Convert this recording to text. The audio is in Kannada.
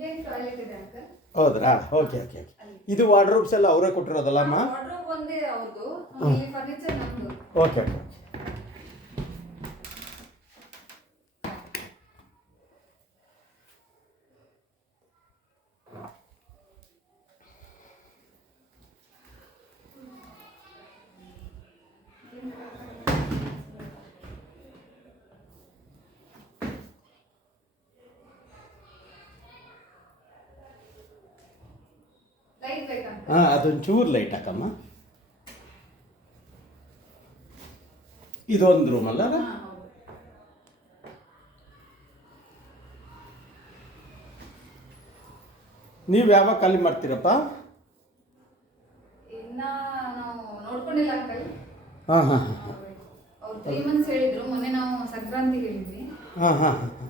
ಇಂಡಿಯನ್ ಟಾಯ್ಲೆಟ್ ಇದೆ ಅಂಕಲ್. ಹೌದ್ರಾ? Okay okay okay. ಇದು ವಾರ್ಡ್ರೋಬ್ಸ್ ಎಲ್ಲ ಅವರೇ ಕೊಟ್ಟಿರೋದಲ್ಲಮ್ಮ? ವಾರ್ಡ್ರೋಬ್ ಒಂದೇ ಅವ್ರದ್ದು, ಇಲ್ಲಿ ಫರ್ನಿಚರ್ ನಮ್ದು. Okay okay. ಲೈಟ್ ಬೇಕಂತ. ಹಾಂ, ಅದೊಂಚೂರು ಲೈಟ್ ಹಾಕಮ್ಮ. ಇದೊಂದು ರೂಮ್ ಅಲ್ಲ? ಹೌದು. ನೀವು ಯಾವಾಗ ಖಾಲಿ ಮಾಡ್ತೀರಪ್ಪ? ಇನ್ನ ನಾವು ನೋಡ್ಕೊಂಡಿಲ್ಲ ಅಂಕಲ್. ಹಾಂ ಹಾಂ ಹಾಂ. ಅವ್ರು 3 months ಹೇಳಿದ್ರು. ಮೊನ್ನೆ ನಾವು ಸಂಕ್ರಾಂತಿಗೆ ಹೇಳಿದ್ವಿ. ಹಾಂ ಹಾಂ ಹಾಂ.